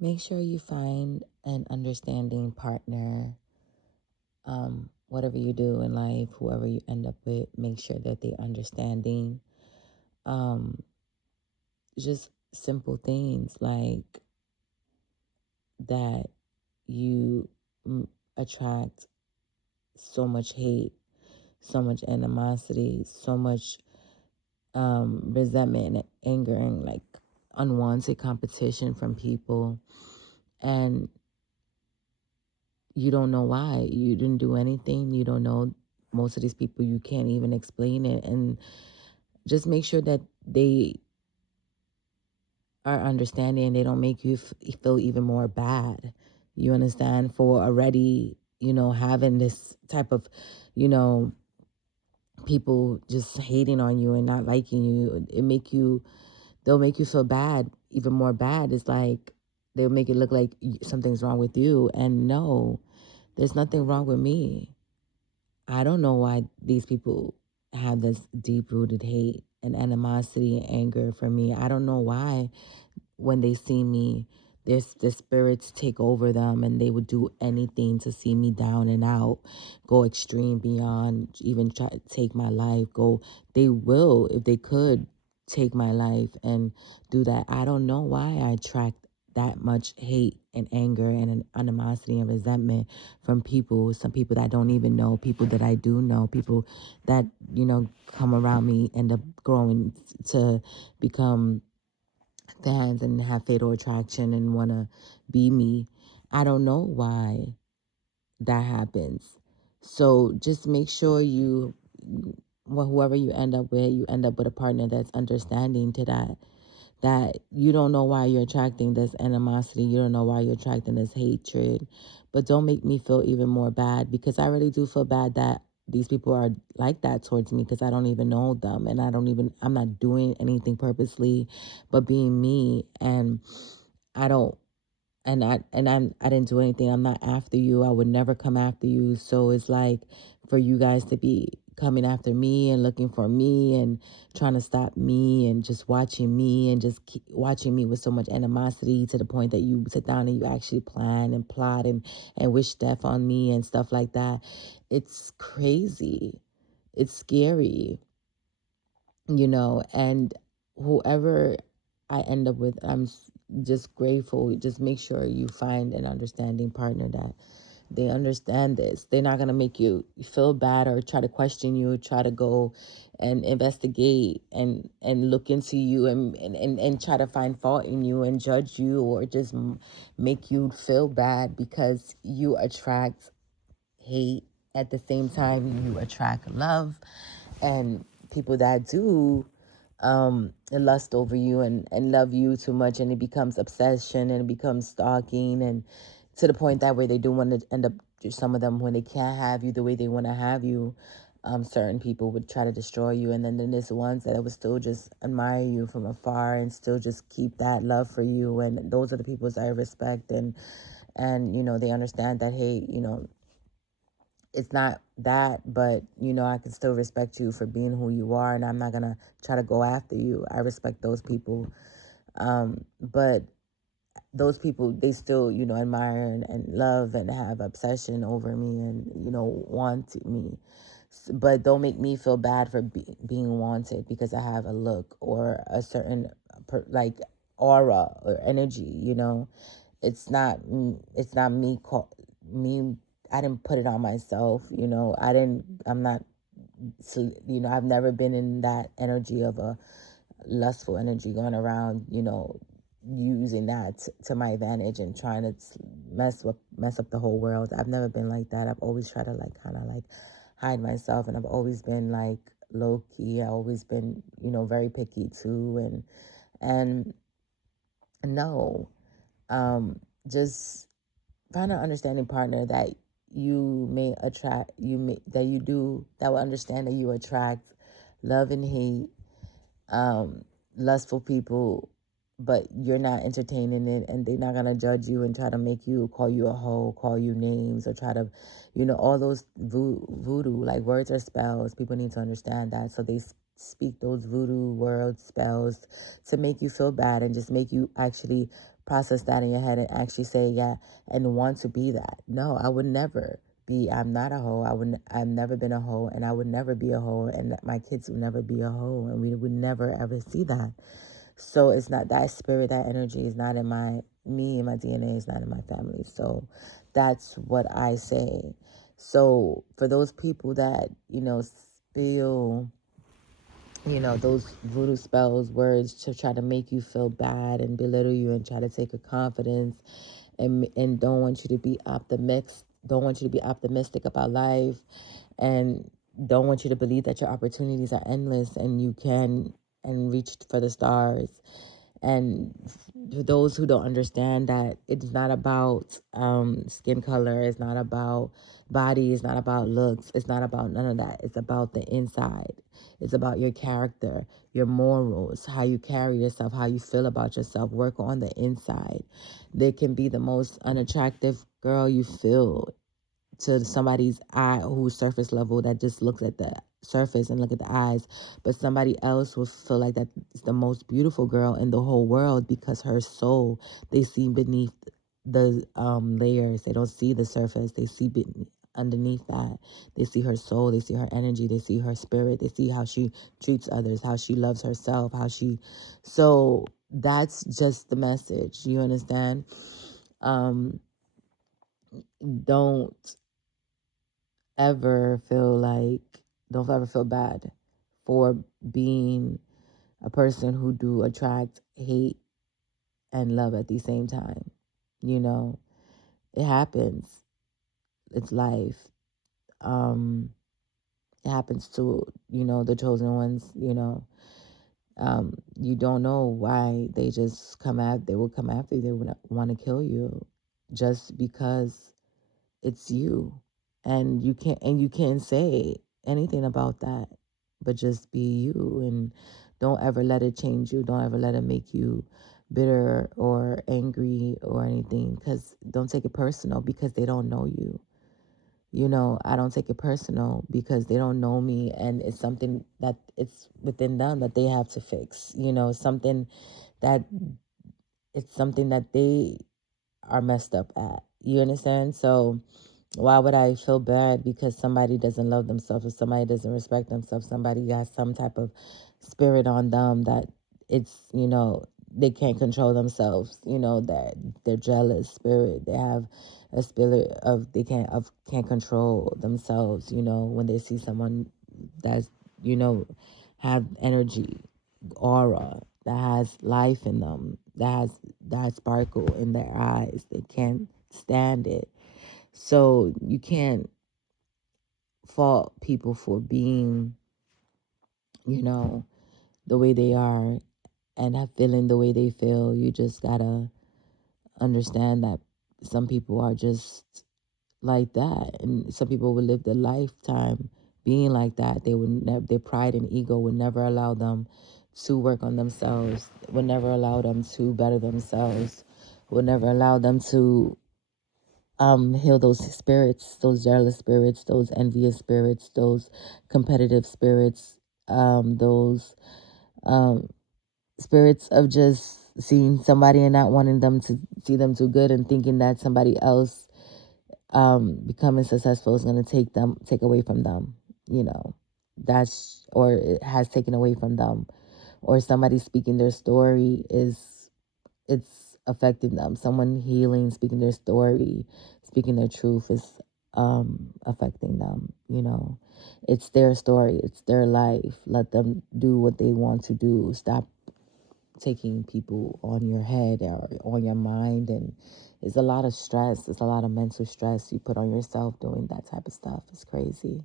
Make sure you find an understanding partner. Whatever you do in life, whoever you end up with, make sure that they're understanding. Um, just simple things like that you attract so much hate, so much animosity, so much resentment and anger and like unwanted competition from people. And you don't know why. You didn't do anything. You don't know most of these people. You can't even explain it. And just make sure that they are understanding. They don't make you feel even more bad. You understand? For already, having this type of, you know, people just hating on you and not liking you. They'll make you feel bad, even more bad. It's like they'll make it look like something's wrong with you. And no, there's nothing wrong with me. I don't know why these people have this deep rooted hate and animosity and anger for me. I don't know why when they see me, their spirits take over them and they would do anything to see me down and out, go extreme beyond, even try to take my life, they will, if they could, take my life and do that. I don't know why I attract that much hate and anger and an animosity and resentment from people, some people that I don't even know, people that I do know, people that, come around me, end up growing to become fans and have fatal attraction and want to be me. I don't know why that happens. So just make sure whoever you end up with, you end up with a partner that's understanding to that you don't know why you're attracting this animosity. You don't know why you're attracting this hatred. But don't make me feel even more bad, because I really do feel bad that these people are like that towards me, because I don't even know them and I'm not doing anything purposely but being me. And I don't I didn't do anything. I'm not after you. I would never come after you. So it's like, for you guys to be coming after me and looking for me and trying to stop me and just watching me and just keep watching me with so much animosity, to the point that you sit down and you actually plan and plot and wish death on me and stuff like that. It's crazy. It's scary, and whoever I end up with, just grateful. Just make sure you find an understanding partner that they understand this. They're not going to make you feel bad or try to question you, try to go and investigate and look into you and try to find fault in you and judge you, or just make you feel bad because you attract hate. At the same time, you attract love, and people that do lust over you and love you too much, and it becomes obsession and it becomes stalking, and to the point that where they do want to end up, some of them, when they can't have you the way they want to have you, certain people would try to destroy you. And then there's ones that would still just admire you from afar and still just keep that love for you. And those are the people I respect. And they understand that, hey, it's not that, but I can still respect you for being who you are, and I'm not gonna try to go after you. I respect those people, but those people, they still admire and love and have obsession over me and want me. But don't make me feel bad for being wanted because I have a look or a certain like aura or energy. It's not me me. I didn't put it on myself. I'm not. I've never been in that energy of a lustful energy going around. Using that to my advantage and trying to mess up the whole world. I've never been like that. I've always tried to like kind of like hide myself, and I've always been like low key. I've always been very picky too, and no, just find an understanding partner that you may attract, that you do, that will understand that you attract love and hate, lustful people, but you're not entertaining it, and they're not gonna judge you and try to make you, call you a hoe, call you names, or try to, all those voodoo, like, words are spells. People need to understand that, so they speak those voodoo word spells to make you feel bad and just make you actually process that in your head and actually say, yeah, and want to be that. No, I would never be. I'm not a hoe. I've never been a hoe, and I would never be a hoe, and my kids would never be a hoe, and we would never ever see that. So it's not that spirit, that energy is not in me and my DNA is not in my family. So that's what I say. So for those people that, feel, those voodoo spells, words to try to make you feel bad and belittle you and try to take your confidence and don't want you to be optimistic about life, and don't want you to believe that your opportunities are endless and you can and reach for the stars. And for those who don't understand that it's not about skin color, it's not about body, it's not about looks, it's not about none of that. It's about the inside. It's about your character, your morals, how you carry yourself, how you feel about yourself. Work on the inside. There can be the most unattractive girl you feel to somebody's eye who's surface level, that just looks at the surface and look at the eyes, but somebody else will feel like that's the most beautiful girl in the whole world because her soul, they see beneath the layers. They don't see the surface. They see underneath that. They see her soul, they see her energy, they see her spirit, they see how she treats others, how she loves herself, so that's just the message, you understand? um don't ever feel like don't ever feel bad for being a person who do attract hate and love at the same time. You know, it happens. It's life. Um, it happens to, the chosen ones, you don't know why they will come after you. They would want to kill you just because it's you, and you can't say anything about that, but just be you, and don't ever let it change you. Don't ever let it make you bitter or angry or anything, because don't take it personal because they don't know you. I don't take it personal because they don't know me, and it's something that it's within them that they have to fix. That it's something that they are messed up at. You understand? So why would I feel bad because somebody doesn't love themselves, or somebody doesn't respect themselves, somebody got some type of spirit on them that they can't control themselves, that they're jealous spirit, they have a spirit of can't control themselves, when they see someone that's, have energy, aura, that has life in them, that sparkle in their eyes. They can't stand it. So you can't fault people for being, you know, the way they are and have feeling the way they feel. You just gotta understand that some people are just like that, and some people would live their lifetime being like that. They would never, their pride and ego would never allow them to work on themselves. Would never allow them to better themselves. Would never allow them to heal those spirits, those jealous spirits, those envious spirits, those competitive spirits, those um spirits of just seeing somebody and not wanting them to see them too good, and thinking that somebody else becoming successful is going to take away from them. you know or it has taken away from them, or somebody speaking their story it's affecting them. Someone healing, speaking their story, speaking their truth is affecting them. It's their story, it's their life. Let them do what they want to do. Stop taking people on your head or on your mind. And it's a lot of stress, it's a lot of mental stress you put on yourself doing that type of stuff. It's crazy.